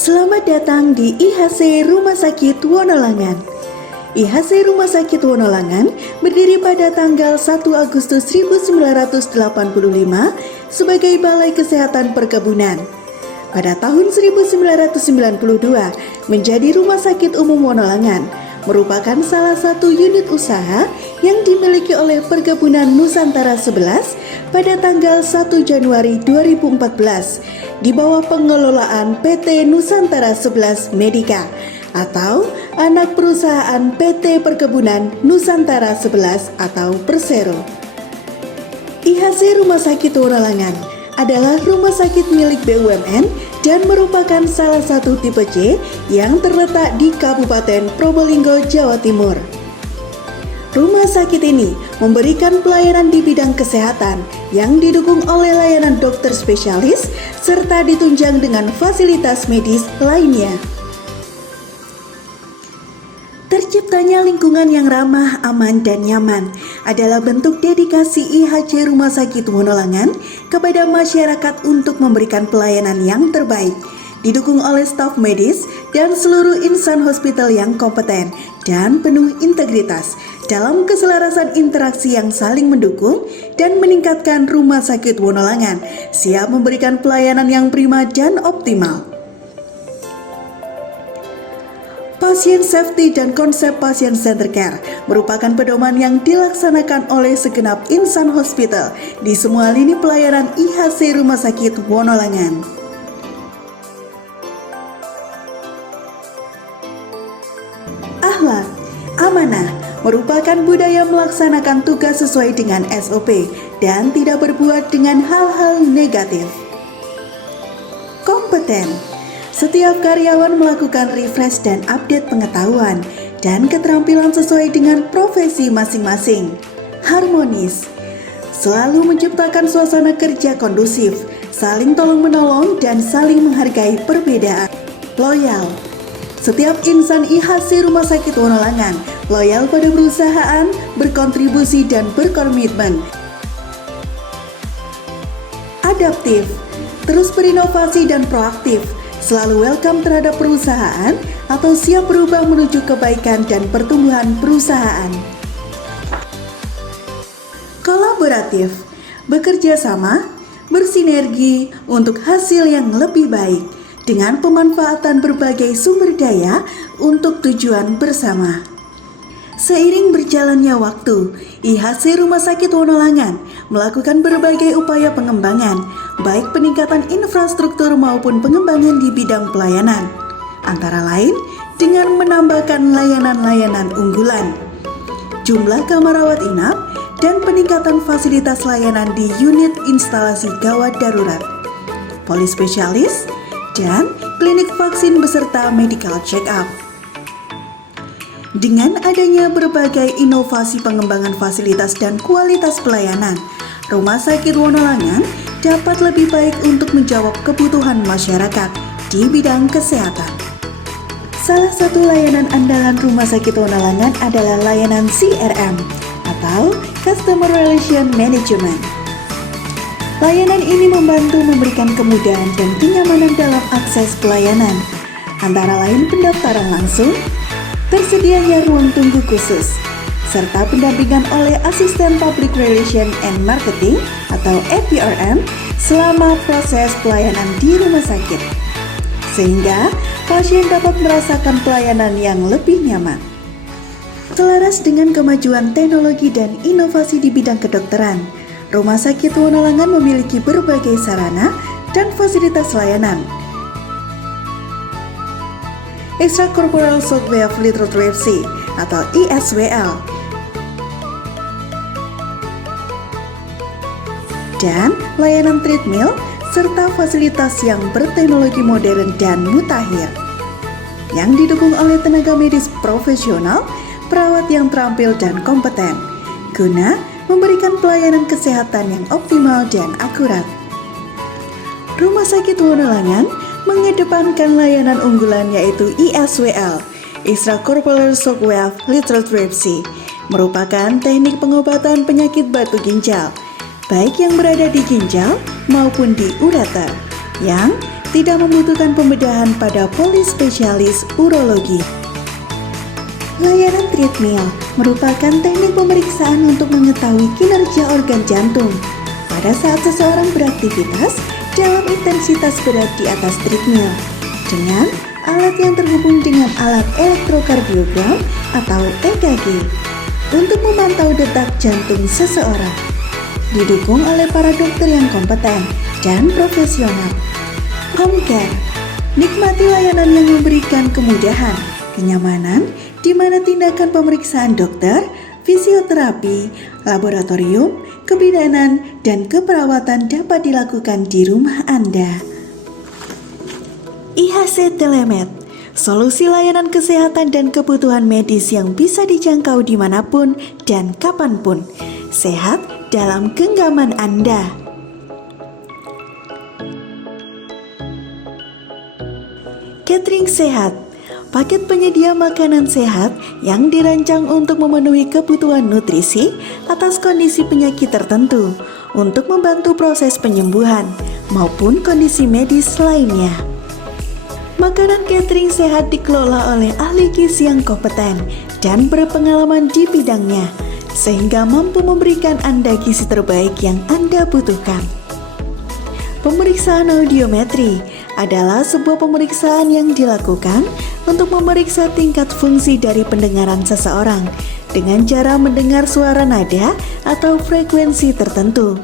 Selamat datang di IHC Rumah Sakit Wonolangan. IHC Rumah Sakit Wonolangan berdiri pada tanggal 1 Agustus 1985 sebagai Balai Kesehatan Perkebunan. Pada tahun 1992 menjadi Rumah Sakit Umum Wonolangan, merupakan salah satu unit usaha yang dimiliki oleh Perkebunan Nusantara 11 pada tanggal 1 Januari 2014 di bawah pengelolaan PT Nusantara 11 Medica atau anak perusahaan PT Perkebunan Nusantara 11 atau Persero. IHC Rumah Sakit Wonolangan adalah rumah sakit milik BUMN dan merupakan salah satu tipe C yang terletak di Kabupaten Probolinggo, Jawa Timur. Rumah sakit ini memberikan pelayanan di bidang kesehatan yang didukung oleh layanan dokter spesialis serta ditunjang dengan fasilitas medis lainnya. Terciptanya lingkungan yang ramah, aman, dan nyaman adalah bentuk dedikasi IHC Rumah Sakit Wonolangan kepada masyarakat untuk memberikan pelayanan yang terbaik, didukung oleh staf medis dan seluruh insan hospital yang kompeten dan penuh integritas dalam keselarasan interaksi yang saling mendukung dan meningkatkan Rumah Sakit Wonolangan siap memberikan pelayanan yang prima dan optimal. Pasien safety dan konsep pasien center care merupakan pedoman yang dilaksanakan oleh segenap insan hospital di semua lini pelayanan IHC Rumah Sakit Wonolangan. Akhlak, amanah merupakan budaya melaksanakan tugas sesuai dengan SOP dan tidak berbuat dengan hal-hal negatif. Kompeten, setiap karyawan melakukan refresh dan update pengetahuan dan keterampilan sesuai dengan profesi masing-masing. Harmonis, selalu menciptakan suasana kerja kondusif, saling tolong-menolong dan saling menghargai perbedaan. Loyal, setiap insan IHC Rumah Sakit Wonolangan loyal pada perusahaan, berkontribusi dan berkomitmen. Adaptif, terus berinovasi dan proaktif, selalu welcome terhadap perusahaan atau siap berubah menuju kebaikan dan pertumbuhan perusahaan. Kolaboratif, bekerja sama, bersinergi untuk hasil yang lebih baik dengan pemanfaatan berbagai sumber daya untuk tujuan bersama. Seiring berjalannya waktu, IHC Rumah Sakit Wonolangan melakukan berbagai upaya pengembangan, baik peningkatan infrastruktur maupun pengembangan di bidang pelayanan, antara lain dengan menambahkan layanan-layanan unggulan, jumlah kamar rawat inap, dan peningkatan fasilitas layanan di unit instalasi gawat darurat, polispesialis, dan klinik vaksin beserta medical check-up. Dengan adanya berbagai inovasi pengembangan fasilitas dan kualitas pelayanan, Rumah Sakit Wonolangan dapat lebih baik untuk menjawab kebutuhan masyarakat di bidang kesehatan. Salah satu layanan andalan Rumah Sakit Wonolangan adalah layanan CRM atau Customer Relation Management. Layanan ini membantu memberikan kemudahan dan kenyamanan dalam akses pelayanan, antara lain pendaftaran langsung, tersedianya ruang tunggu khusus, serta pendampingan oleh Asisten Public Relation and Marketing atau APRM selama proses pelayanan di rumah sakit, sehingga pasien dapat merasakan pelayanan yang lebih nyaman. Selaras dengan kemajuan teknologi dan inovasi di bidang kedokteran, Rumah Sakit Wonolangan memiliki berbagai sarana dan fasilitas layanan. Extracorporeal Shockwave Lithotripsy atau ISWL, dan layanan treadmill serta fasilitas yang berteknologi modern dan mutakhir. yang didukung oleh tenaga medis profesional, perawat yang terampil dan kompeten, guna memberikan pelayanan kesehatan yang optimal dan akurat. Rumah Sakit Wonolangan mengedepankan layanan unggulan yaitu ISWL, Extracorporeal Shockwave Lithotripsy, merupakan teknik pengobatan penyakit batu ginjal, baik yang berada di ginjal maupun di ureter, yang tidak membutuhkan pembedahan pada polispesialis urologi. Layanan treadmill merupakan teknik pemeriksaan untuk mengetahui kinerja organ jantung pada saat seseorang beraktivitas dalam intensitas berat di atas treadmill dengan alat yang terhubung dengan alat elektrokardiogram atau EKG untuk memantau detak jantung seseorang, didukung oleh para dokter yang kompeten dan profesional. Home care, nikmati layanan yang memberikan kemudahan, kenyamanan, di mana tindakan pemeriksaan dokter, fisioterapi, laboratorium, kebidanan, dan keperawatan dapat dilakukan di rumah Anda. IHC Telemed, solusi layanan kesehatan dan kebutuhan medis yang bisa dijangkau dimanapun dan kapanpun. Sehat dalam genggaman Anda. Catering Sehat, paket penyedia makanan sehat yang dirancang untuk memenuhi kebutuhan nutrisi atas kondisi penyakit tertentu untuk membantu proses penyembuhan maupun kondisi medis lainnya. Makanan catering sehat dikelola oleh ahli gizi yang kompeten dan berpengalaman di bidangnya, sehingga mampu memberikan Anda gizi terbaik yang Anda butuhkan. Pemeriksaan audiometri adalah sebuah pemeriksaan yang dilakukan untuk memeriksa tingkat fungsi dari pendengaran seseorang dengan cara mendengar suara nada atau frekuensi tertentu.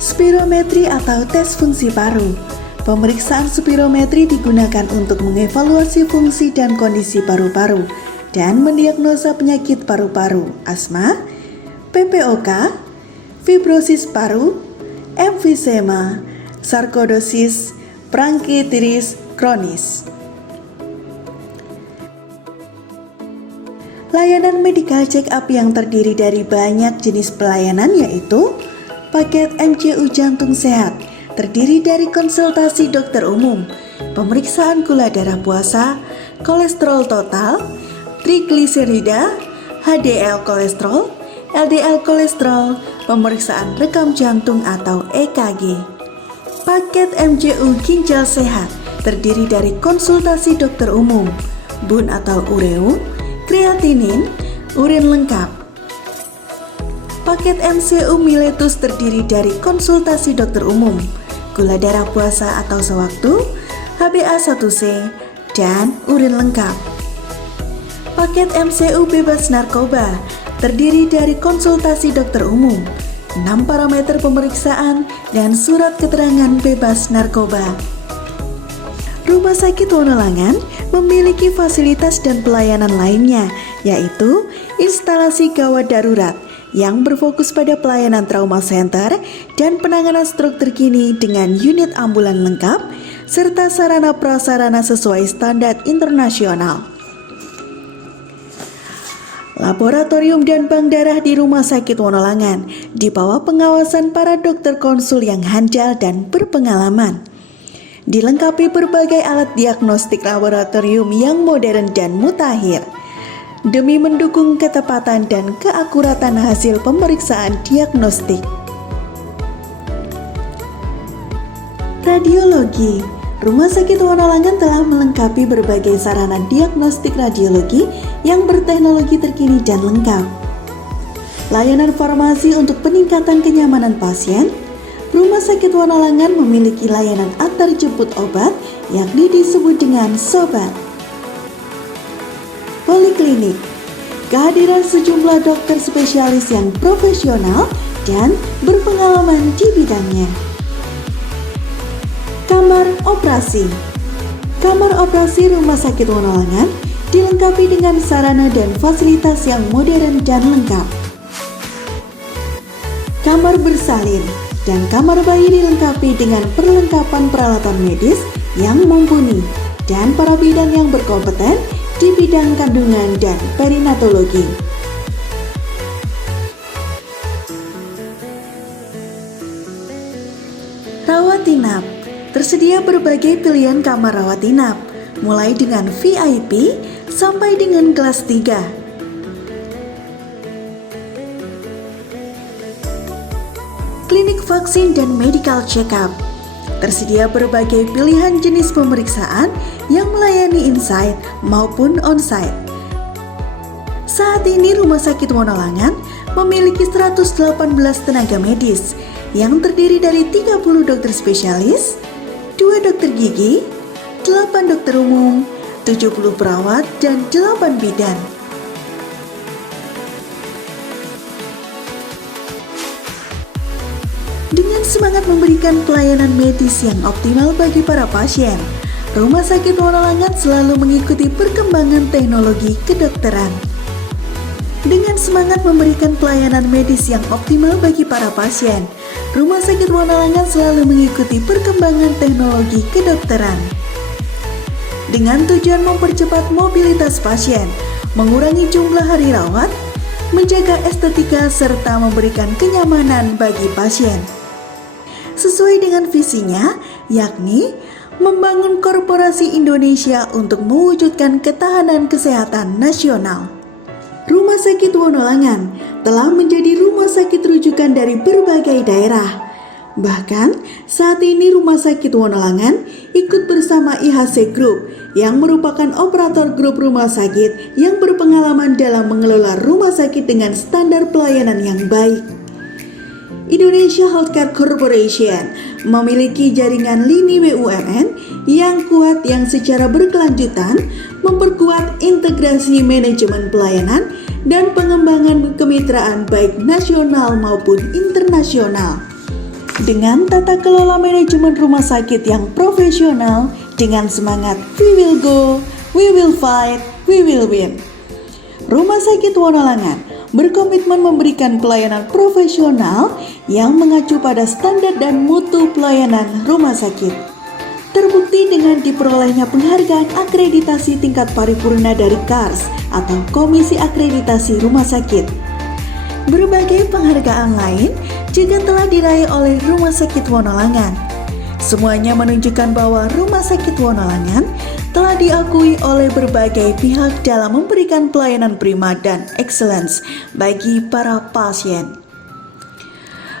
Spirometri atau tes fungsi paru. Pemeriksaan spirometri digunakan untuk mengevaluasi fungsi dan kondisi paru-paru dan mendiagnosa penyakit paru-paru, asma, PPOK, fibrosis paru, emfisema, sarkoidosis, bronkitis kronis. Layanan medical check-up yang terdiri dari banyak jenis pelayanan yaitu paket MCU jantung sehat, terdiri dari konsultasi dokter umum, pemeriksaan gula darah puasa, kolesterol total, trigliserida, HDL kolesterol, LDL kolesterol, pemeriksaan rekam jantung atau EKG. Paket MCU ginjal sehat, terdiri dari konsultasi dokter umum, bun atau ureum, kreatinin, urin lengkap. Paket MCU Miletus terdiri dari konsultasi dokter umum, gula darah puasa atau sewaktu, HbA1c, dan urin lengkap. Paket MCU bebas narkoba terdiri dari konsultasi dokter umum, 6 parameter pemeriksaan, dan surat keterangan bebas narkoba. Rumah Sakit Wonolangan memiliki fasilitas dan pelayanan lainnya, yaitu instalasi gawat darurat yang berfokus pada pelayanan trauma center dan penanganan stroke terkini dengan unit ambulan lengkap, serta sarana prasarana sesuai standar internasional. Laboratorium dan bank darah di Rumah Sakit Wonolangan di bawah pengawasan para dokter konsul yang handal dan berpengalaman. Dilengkapi berbagai alat diagnostik laboratorium yang modern dan mutakhir demi mendukung ketepatan dan keakuratan hasil pemeriksaan diagnostik. Radiologi. Rumah Sakit Wonolangan telah melengkapi berbagai sarana diagnostik radiologi yang berteknologi terkini dan lengkap. Layanan farmasi untuk peningkatan kenyamanan pasien. Rumah Sakit Wonolangan memiliki layanan antar jemput obat, yakni disebut dengan Sobat. Poliklinik. Kehadiran sejumlah dokter spesialis yang profesional dan berpengalaman di bidangnya. Kamar operasi. Kamar operasi Rumah Sakit Wonolangan dilengkapi dengan sarana dan fasilitas yang modern dan lengkap. Kamar bersalin dan kamar bayi dilengkapi dengan perlengkapan peralatan medis yang mumpuni dan para bidan yang berkompeten di bidang kandungan dan perinatologi. Rawat inap. Tersedia berbagai pilihan kamar rawat inap, mulai dengan VIP sampai dengan kelas 3. Klinik vaksin dan medical check-up. Tersedia berbagai pilihan jenis pemeriksaan yang melayani inside maupun onsite. Saat ini Rumah Sakit Wonolangan memiliki 118 tenaga medis yang terdiri dari 30 dokter spesialis, 2 dokter gigi, 8 dokter umum, 70 perawat, dan 8 bidan. Dengan semangat memberikan pelayanan medis yang optimal bagi para pasien, Rumah Sakit Wonolangan selalu mengikuti perkembangan teknologi kedokteran. Dengan semangat memberikan pelayanan medis yang optimal bagi para pasien, Rumah Sakit Wonolangan selalu mengikuti perkembangan teknologi kedokteran. Dengan tujuan mempercepat mobilitas pasien, mengurangi jumlah hari rawat, menjaga estetika, serta memberikan kenyamanan bagi pasien. Sesuai dengan visinya, yakni membangun korporasi Indonesia untuk mewujudkan ketahanan kesehatan nasional. Rumah Sakit Wonolangan telah menjadi rumah sakit rujukan dari berbagai daerah. Bahkan, saat ini Rumah Sakit Wonolangan ikut bersama IHC Group yang merupakan operator grup rumah sakit yang berpengalaman dalam mengelola rumah sakit dengan standar pelayanan yang baik. Indonesia Healthcare Corporation memiliki jaringan lini BUMN yang kuat yang secara berkelanjutan memperkuat integrasi manajemen pelayanan dan pengembangan kemitraan baik nasional maupun internasional. Dengan tata kelola manajemen rumah sakit yang profesional dengan semangat we will go, we will fight, we will win. Rumah Sakit Wonolangan berkomitmen memberikan pelayanan profesional yang mengacu pada standar dan mutu pelayanan rumah sakit. Terbukti dengan diperolehnya penghargaan akreditasi tingkat paripurna dari KARS atau Komisi Akreditasi Rumah Sakit. Berbagai penghargaan lain juga telah diraih oleh Rumah Sakit Wonolangan. Semuanya menunjukkan bahwa Rumah Sakit Wonolangan telah diakui oleh berbagai pihak dalam memberikan pelayanan prima dan excellence bagi para pasien.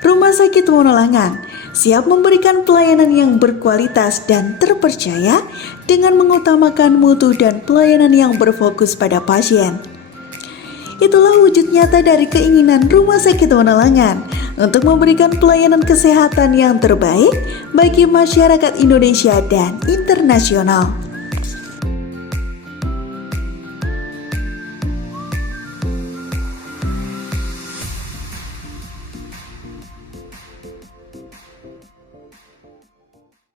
Rumah Sakit Wonolangan siap memberikan pelayanan yang berkualitas dan terpercaya dengan mengutamakan mutu dan pelayanan yang berfokus pada pasien. Itulah wujud nyata dari keinginan Rumah Sakit Wonolangan untuk memberikan pelayanan kesehatan yang terbaik bagi masyarakat Indonesia dan internasional.